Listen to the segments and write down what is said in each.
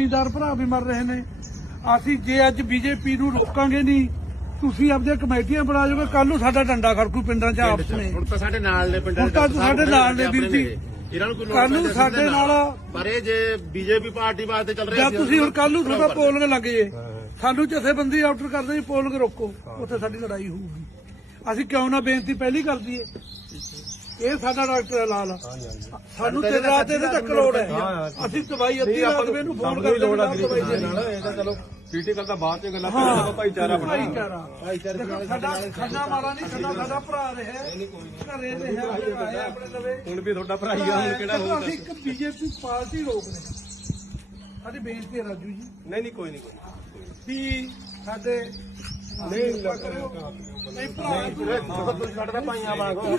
ਜ਼ਿਮੀਦਾਰ ਭਰਾ ਵੀ ਮਰ ਰਹੇ ਨੇ। ਅਸੀਂ ਜੇ ਅੱਜ ਬੀਜੇਪੀ ਨੂੰ ਰੋਕਾਂਗੇ ਨਹੀਂ ਤੁਸੀਂ ਆਪਣੀਆਂ ਕਮੇਟੀਆਂ ਬਣਾ ਜਾਓਗੇ। ਕੱਲ ਨੂੰ ਸਾਡਾ ਡੰਡਾ ਖੜਕੂ ਪਿੰਡਾਂ 'ਚ ਆਪਸ ਵਿੱਚ। ਹੁਣ ਤਾਂ ਸਾਡੇ ਨਾਲ ਨੇ ਪਿੰਡਾਂ ਹੁਣ ਤਾਂ ਸਾਡੇ ਨਾਲ ਨੇ ਵੀਰ ਜੀ। ਇਹਨਾਂ ਨੂੰ ਕੋਈ ਲੋੜ ਨੂੰ ਸਾਡੇ ਨਾਲ- ਪਰ ਇਹ ਜੇ ਬੀਜੇਪੀ ਪਾਰਟੀ ਵਾਸਤੇ ਚੱਲ ਰਿਹਾ ਜਦ ਤੁਸੀਂ ਹੁਣ ਕੱਲ ਨੂੰ ਤੁਹਾਡਾ ਪੋਲਿੰਗ ਲੱਗ ਜੇ ਸਾਨੂੰ ਜਥੇਬੰਦੀ ਆਰਡਰ ਕਰਦੇ ਜੀ ਪੋਲਿੰਗ ਰੋਕੋ ਉੱਥੇ ਸਾਡੀ ਲੜਾਈ ਹੋਊਗੀ। ਅਸੀਂ ਕਿਉਂ ਨਾ ਬੇਨਤੀ ਪਹਿਲੀ ਕਰ ਦਈਏ ਇਹ ਸਾਡਾ ਡਾਕਟਰ ਲਾਲ ਆ। ਸਾਨੂੰ ਤੇ ਰਾਤ ਇਹਦੇ ਤੱਕ ਲੋੜ ਹੈ। ਅਸੀਂ ਦਵਾਈ ਅੱਧੀ ਰਾਤ ਨੂੰ ਫੋਨ ਕਰਦੇ ਲੋੜ ਆ ਹਾਂ ਦਵਾਈ ਦੇ ਨਾਲ ਇਹ ਤਾਂ ਚਲੋ ਪੀਟੀਕਲ ਤਾਂ ਬਾਅਦ ਚ ਗੱਲਾਂ ਹਾਂ ਪਹਿਲਾਂ ਭਾਈਚਾਰਾ ਬਣਾ ਭਾਈਚਾਰਾ। ਸਾਡਾ ਖੰਨਾ ਮਾਰਾ ਨਹੀਂ ਸਾਡਾ ਸਾਡਾ ਭਰਾ ਰਿਹਾ ਘਰੇ ਰਿਹਾ ਆਇਆ ਆਪਣੇ ਲਵੇ। ਹੁਣ ਵੀ ਤੁਹਾਡਾ ਭਰਾ ਹੀ ਆ ਹੁਣ ਕਿਹੜਾ ਹੋਊਗਾ ਅਸੀਂ ਇੱਕ ਬੀਜੇਪੀ ਪਾਰਟੀ ਰੋਕ ਰਹੇ ਹਾਂ। ਸਾਡੀ ਬੇਨਤੀ ਹੈ ਰਾਜੂ ਜੀ। ਨਹੀਂ ਨਹੀਂ ਕੋਈ ਨਹੀਂ ਕੋਈ ਵੀ ਸਾਡੇ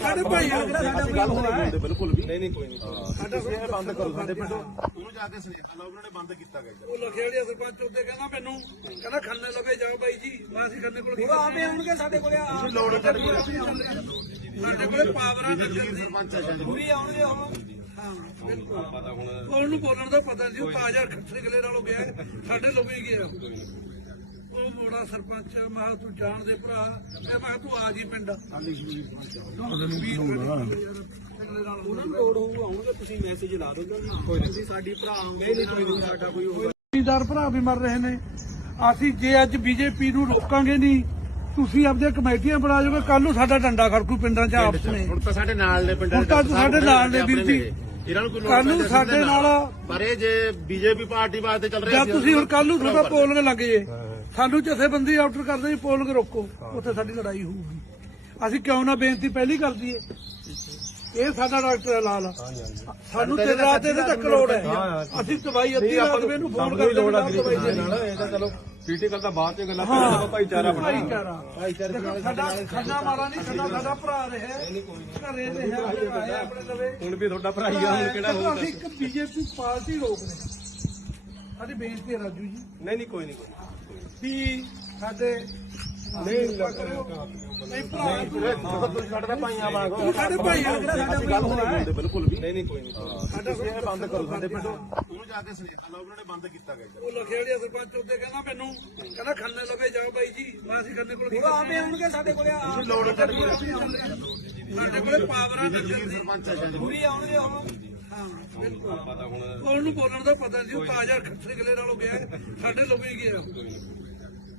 ਸਾਡੇ ਭਾਈ ਆ ਜਿਹੜਾ ਸਾਡਾ ਗੱਲ ਭਰਾ ਬਿਲਕੁਲ ਵੀ ਨਹੀਂ ਨਹੀਂ ਕੋਈ ਨਹੀਂ ਸਾਡਾ ਇਹ ਬੰਦ ਕਰੋ ਸਾਡੇ ਪਿੰਡੋਂ ਉਹਨੂੰ ਜਾ ਕੇ ਸੁਨੇਹਾ ਲਾਓ ਉਹਨਾਂ ਨੇ ਬੰਦ ਕੀਤਾ ਗਿਆ ਉਹ ਲਖੇੜੀ ਸਰਪੰਚ ਉੱਤੇ ਕਹਿੰਦਾ ਮੈਨੂੰ ਕਹਿੰਦਾ ਖੰਨੇ ਲਵੇ ਜਾਓ ਬਾਈ ਜੀ ਮੈਂ ਅਸੀਂ ਖੰਨੇ ਕੋਲ ਪੂਰਾ ਆਪੇ ਆਉਣਗੇ ਸਾਡੇ ਕੋਲੇ ਤੁਸੀਂ ਲੋੜ ਸਾਡੇ ਸਾਡੇ ਕੋਲੇ ਪਾਵਰਾਂ ਦੇ ਚੱਲਦੀ ਪੂਰੀ ਆਉਣਗੇ ਉਹ ਬਿਲਕੁਲ ਉਹਨੂੰ ਬੋਲਣ ਦਾ ਪਤਾ ਨਹੀਂ ਉਹ ਤਾਜ਼ਾ ਖੱਤਰੀ ਗਲੇ ਨਾਲੋਂ ਗਿਆ ਸਾਡੇ ਲੋਕ ਗਿਆ ਉਹ ਮੋੜਾ ਸਰਪੰਚ ਮੈਂ ਕਿਹਾ ਤੂੰ ਜਾਣਦੇ ਭਰਾ। ਮੈਂ ਕਿਹਾ ਤੂੰ ਆ ਜੀ ਪਿੰਡ। ਉਹਨਾਂ ਨੂੰ ਲੋੜ ਹੋਊਗਾ ਆਉਣਗੇ ਤੁਸੀਂ ਮੈਸੇਜ ਲਾ ਦਿਓ ਕੋਈ ਤੁਸੀਂ ਸਾਡੀ ਭਰਾ ਆਉਂਗੇ ਨਹੀਂ ਕੋਈ ਨਹੀਂ ਸਾਡਾ ਕੋਈ ਹੋਰ ਜ਼ਿਮੀਦਾਰ ਭਰਾ ਵੀ ਮਰ ਰਹੇ ਨੇ। ਅਸੀਂ ਜੇ ਅੱਜ ਬੀਜੇਪੀ ਨੂੰ ਰੋਕਾਂਗੇ ਨਹੀਂ ਤੁਸੀਂ ਆਪਣੀਆਂ ਕਮੇਟੀਆਂ ਬਣਾ ਜਾਓਗੇ ਕੱਲ ਨੂੰ ਸਾਡਾ ਡੰਡਾ ਖੜਕੂ ਪਿੰਡਾਂ 'ਚ ਆਪਸ ਵਿੱਚ। ਹੁਣ ਤਾਂ ਸਾਡੇ ਨਾਲ ਨੇ ਪਿੰਡਾਂ ਹੁਣ ਤਾਂ ਸਾਡੇ ਨਾਲ ਨੇ ਵੀਰ ਜੀ। ਇਹਨਾਂ ਨੂੰ ਕੋਈ ਲੋੜ ਨੂੰ ਸਾਡੇ ਨਾਲ- ਪਰ ਇਹ ਜੇ ਬੀਜੇਪੀ ਪਾਰਟੀ ਵਾਸਤੇ ਚੱਲ ਰਿਹਾ ਜਦ ਤੁਸੀਂ ਹੁਣ ਕੱਲ ਨੂੰ ਤੁਹਾਡਾ ਪੋਲਿੰਗ ਲੱਗ ਜੇ ਸਾਨੂੰ ਜਥੇਬੰਦੀ ਆਰਡਰ ਕਰਦੇ ਜੀ ਪੋਲਿੰਗ ਰੋਕੋ ਉੱਥੇ ਸਾਡੀ ਲੜਾਈ ਹੋਊਗੀ। ਅਸੀਂ ਕਿਉਂ ਨਾ ਬੇਨਤੀ ਪਹਿਲੀ ਕਰ ਦਈਏ ਇਹ ਸਾਡਾ ਡਾਕਟਰ ਲਾਲ ਆ। ਸਾਨੂੰ ਤੇ ਰਾਤ ਇਹਦੇ ਤੱਕ ਲੋੜ ਹੈ। ਅਸੀਂ ਦਵਾਈ ਅੱਧੀ ਰਾਤ ਨੂੰ ਇਹਨੂੰ ਫੋਨ ਕਰਦੇ ਲੋੜ ਹਾਂ ਦੇ ਇਹ ਤਾਂ ਚਲੋ ਪੀਟੀਕਲ ਤਾਂ ਬਾਅਦ ਚ ਗੱਲਾਂ ਪਹਿਲਾਂ ਭਾਈਚਾਰਾ ਬਣਾ ਭਾਈਚਾਰਾ। ਸਾਡਾ ਖੰਨਾ ਮਾਰਾ ਨਹੀਂ ਸਾਡਾ ਸਾਡਾ ਭਰਾ ਰਿਹਾ। ਘਰੇ ਰਿਹਾ ਆਪਣੇ ਲਵੇ। ਹੁਣ ਵੀ ਤੁਹਾਡਾ ਭਰਾ ਹੀ ਆ ਹੁਣ ਕਿਹੜਾ ਹੋਊਗਾ ਅਸੀਂ ਇੱਕ ਬੀਜੇਪੀ ਪਾਰਟੀ ਰੋਕ ਰਹੇ ਹਾਂ। ਸਾਡੀ ਹੈ ਰਾਜੂ ਜੀ। ਨਹੀਂ ਨਹੀਂ ਕੋਈ ਨਹੀਂ ਕੋਈ ਵੀ ਸਾਡੇ ਨਹੀਂ ਨਹੀਂ ਭਰਾ ਸਾਡੇ ਦਾ ਭਾਈਆਂ ਵਾਂਗੋ। ਤੂੰ ਸਾਡੇ ਭਾਈ ਆ ਜਿਹੜਾ ਸਾਡਾ ਅਸੀਂ ਗੱਲ ਨਹੀਂ ਬੋਲਦੇ ਬਿਲਕੁਲ ਵੀ। ਨਹੀਂ ਨਹੀਂ ਕੋਈ ਨਹੀਂ। ਸਾਡਾ ਇਹ ਬੰਦ ਕਰੋ ਸਾਡੇ ਪਿੰਡੋਂ। ਉਹਨੂੰ ਜਾ ਕੇ ਸੁਨੇਹਾ ਲਾਓ ਉਹਨਾਂ ਨੇ ਬੰਦ ਕੀਤਾ ਗਿਆ ਉਹ ਲਖੇੜੀ ਸਰਪੰਚ ਉੱਤੇ ਕਹਿੰਦਾ ਮੈਨੂੰ ਕਹਿੰਦਾ ਖੰਨੇ ਲਵੇ ਜਾਓ ਬਾਈ ਜੀ ਮੈਂ ਅਸੀਂ ਖੰਨੇ ਕੋਲ ਆਪੇ ਆਉਣਗੇ ਸਾਡੇ ਕੋਲੇ ਲੋੜ ਸਾਡੇ ਦੇ ਆ ਪੂਰੀ ਆਉਣਗੇ ਉਹ। ਹਾਂ, ਬਿਲਕੁਲ। ਉਹਨੂੰ ਬੋਲਣ ਦਾ ਪਤਾ ਨਹੀਂ ਉਹ ਤਾਜ਼ਾ ਖੱਤਰੀ ਗਲੇ ਨਾਲੋਂ ਗਿਆ, ਸਾਡੇ ਲੋਕ ਗਿਆ।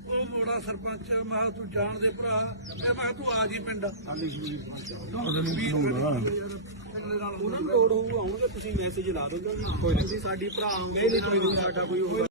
ਉਹ ਮੋੜਾ ਸਰਪੰਚ, ਮੈਂ ਕਿਹਾ ਤੂੰ ਜਾਣਦੇ ਭਰਾ, ਮੈਂ ਕਿਹਾ ਤੂੰ ਆ ਜੀ ਪਿੰਡ। ਉਹਨਾਂ ਨੂੰ ਲੋੜ ਹੋਊਗਾ ਆਉਣਗੇ, ਤੁਸੀਂ ਮੈਸੇਜ ਲਾ ਦਿਓ। ਕੋਈ ਤੁਸੀਂ ਸਾਡੀ ਭਰਾ ਆਉਂਗੇ ਨਹੀਂ ਕੋਈ ਨਹੀਂ ਸਾਡਾ ਕੋਈ ਹੋਰ